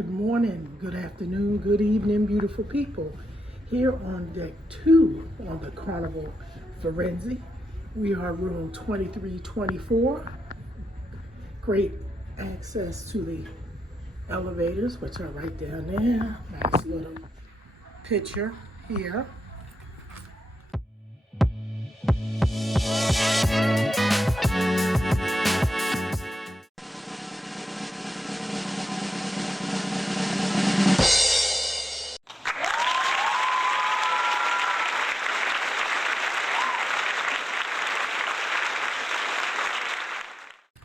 Good morning, good afternoon, good evening, beautiful people. Here on deck 2 on the Carnival Firenze, we are room 2324. Great access to the elevators, which are right down there. Nice little picture here.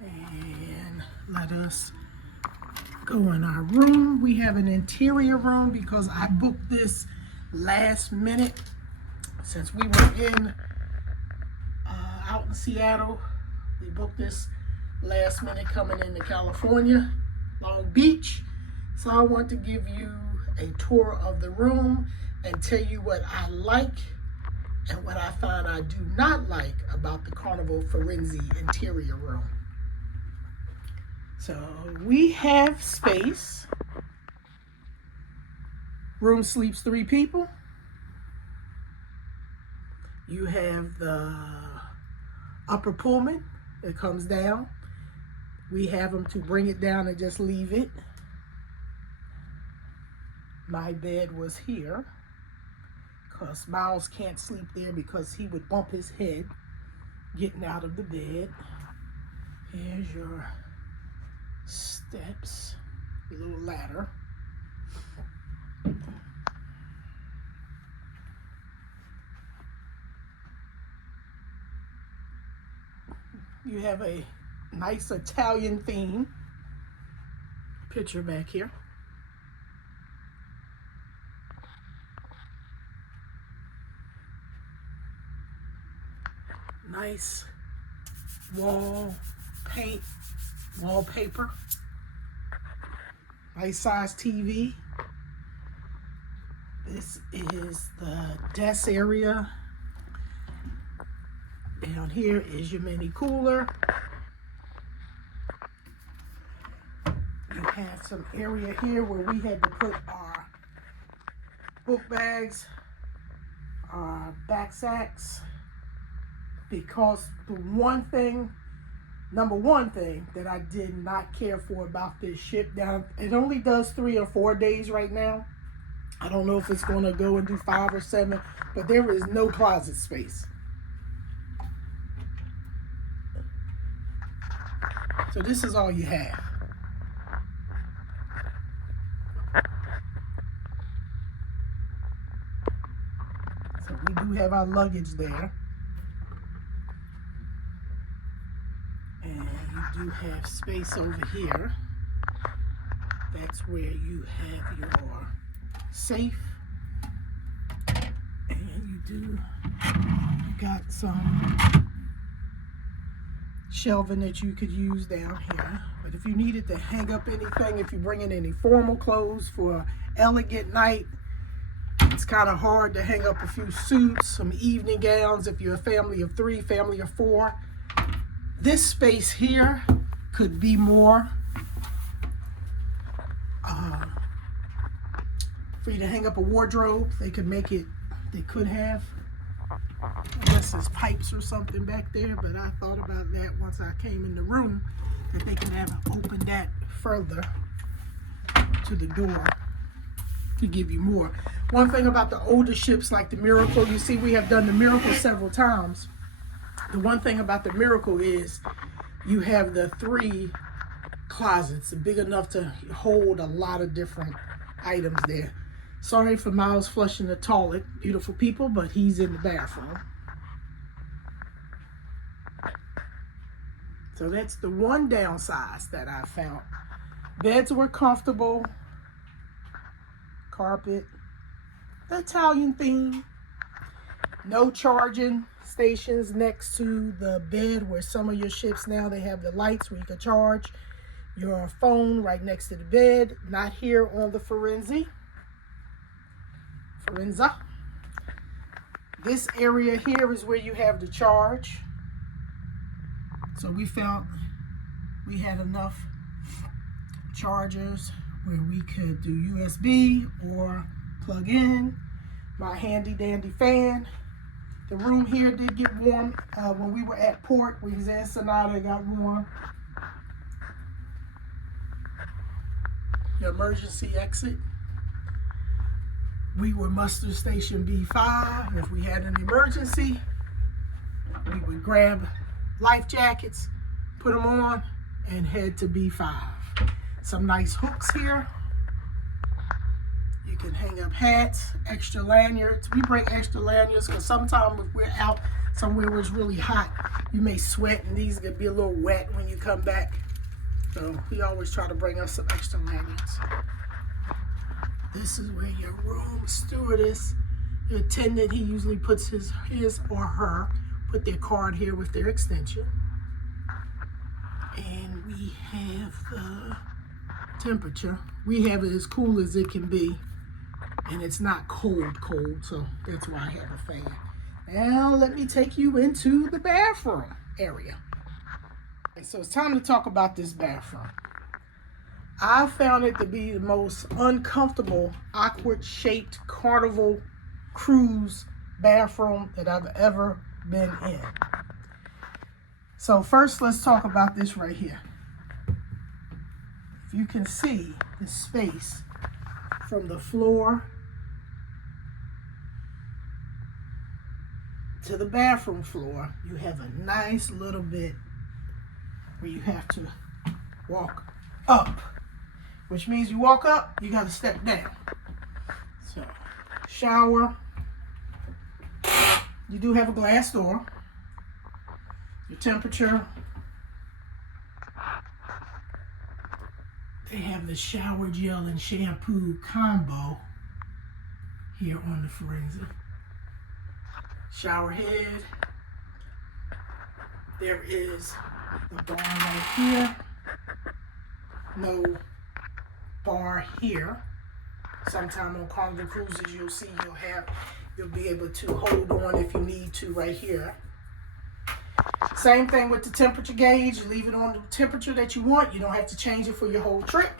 And let us go in our room. We have an interior room because I booked this last minute since we were out in Seattle. We booked this last minute coming into California, Long Beach. So I want to give you a tour of the room and tell you what I like and what I find I do not like about the Carnival Firenze interior room. So we have space. Room sleeps 3 people. You have the upper Pullman that comes down. We have them to bring it down and just leave it. My bed was here because Miles can't sleep there because he would bump his head getting out of the bed. Here's your steps, a little ladder. You have a nice Italian theme picture back here. Nice wall paint, wallpaper. Nice size TV. This is the desk area. Down here is your mini cooler. You have some area here where we had to put our book bags, our backsacks, because the number one thing that I did not care for about this ship down, it only does 3 or 4 days right now. I don't know if it's going to go and do 5 or 7, but there is no closet space. So this is all you have. So we do have our luggage there. And you do have space over here. That's where you have your safe. And you got some shelving that you could use down here. But if you needed to hang up anything, if you're bringing any formal clothes for an elegant night, it's kind of hard to hang up a few suits, some evening gowns if you're a family of 3, family of 4. This space here could be more for you to hang up a wardrobe. They could make it, they could have, unless there's pipes or something back there, but I thought about that once I came in the room, that they could have opened that further to the door to give you more. One thing about the older ships like the Miracle, you see we have done the Miracle several times. The one thing about the Miracle is you have the 3 closets, big enough to hold a lot of different items there. Sorry for Miles flushing the toilet, beautiful people, but he's in the bathroom. So that's the one downside that I found. Beds were comfortable, carpet, the Italian theme, no charging stations next to the bed where some of your ships now they have the lights where you can charge your phone right next to the bed. Not here on the Firenze. This area here is where you have the charge. So we felt we had enough chargers where we could do USB or plug in. My handy dandy fan. The room here did get warm when we were at port. We was in Sonata, it got warm. Your emergency exit. We would muster station B5. If we had an emergency, we would grab life jackets, put them on, and head to B5. Some nice hooks here. You can hang up hats, extra lanyards. We bring extra lanyards because sometimes if we're out somewhere where it's really hot, you may sweat and these could be a little wet when you come back. So we always try to bring us some extra lanyards. This is where your room stewardess, your attendant, he usually puts his or her, put their card here with their extension. And we have the temperature. We have it as cool as it can be. And it's not cold, so that's why I have a fan. Now let me take you into the bathroom area. So it's time to talk about this bathroom. I found it to be the most uncomfortable, awkward shaped Carnival cruise bathroom that I've ever been in. So first let's talk about this right here. If you can see the space from the floor to the bathroom floor, you have a nice little bit where you have to walk up, which means you walk up, you got to step down. So, shower. You do have a glass door. Your temperature. They have the shower gel and shampoo combo here on the Firenze. Shower head. There is the bar right here. No bar here. Sometime on Carnival cruises you'll see you'll be able to hold on if you need to right here. Same thing with the temperature gauge. You leave it on the temperature that you want. You don't have to change it for your whole trip.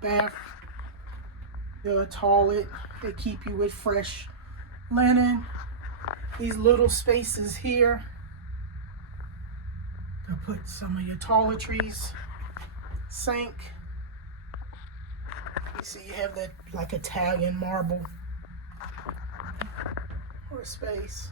Bath, your toilet, they keep you with fresh linen. These little spaces here, they'll put some of your toiletries, sink. You see you have that like Italian marble or space.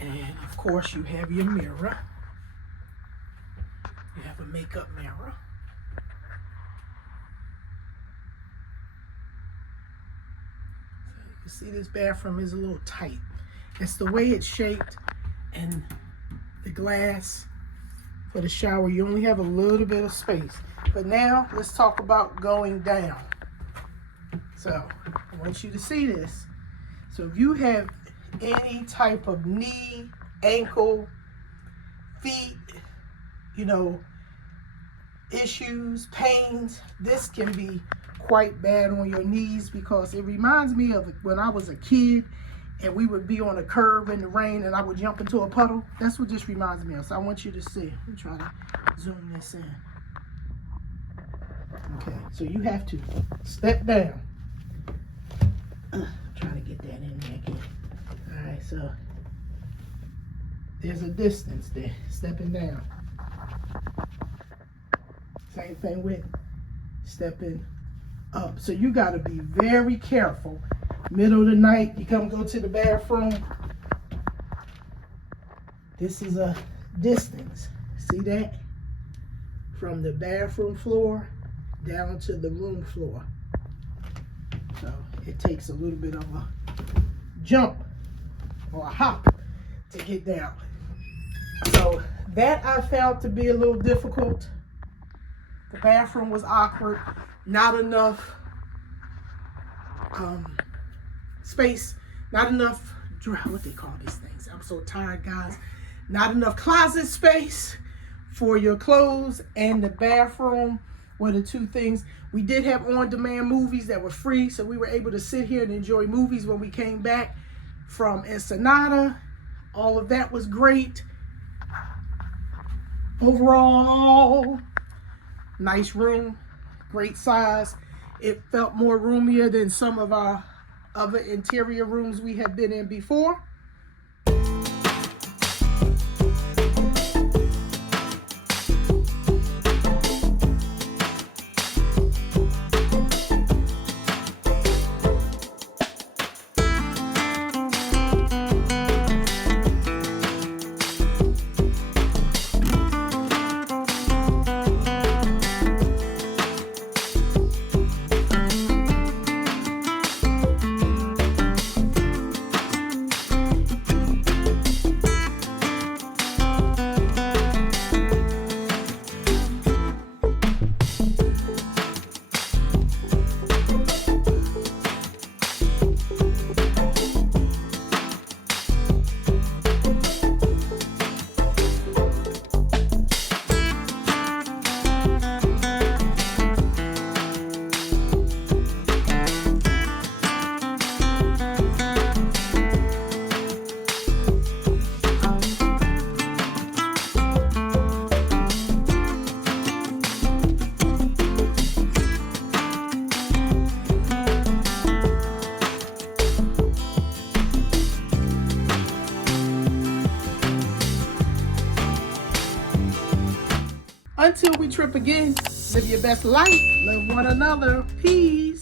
And of course you have your mirror. You have a makeup mirror. So you can see this bathroom is a little tight. It's the way it's shaped, and the glass for the shower, you only have a little bit of space. But now let's talk about going down. So I want you to see this. So if you have any type of knee, ankle, feet, issues, pains, this can be quite bad on your knees, because it reminds me of when I was a kid and we would be on a curb in the rain and I would jump into a puddle. That's what this reminds me of. So I want you to see. Let me try to zoom this in. Okay, so you have to step down. Trying to get that in there again. All right, so there's a distance there, stepping down. Same thing with stepping up. So you got to be very careful. Middle of the night, you come go to the bathroom. This is a distance. See that? From the bathroom floor down to the room floor. So it takes a little bit of a jump or a hop to get down. So that I found to be a little difficult. The bathroom was awkward. Not enough space. Not enough, what they call these things? I'm so tired, guys. Not enough closet space for your clothes, and the bathroom were the two things. We did have on-demand movies that were free, so we were able to sit here and enjoy movies when we came back from Ensenada. All of that was great. Overall, nice room, great size. It felt more roomier than some of our other interior rooms we have been in before. Until we trip again, live your best life, love one another, peace.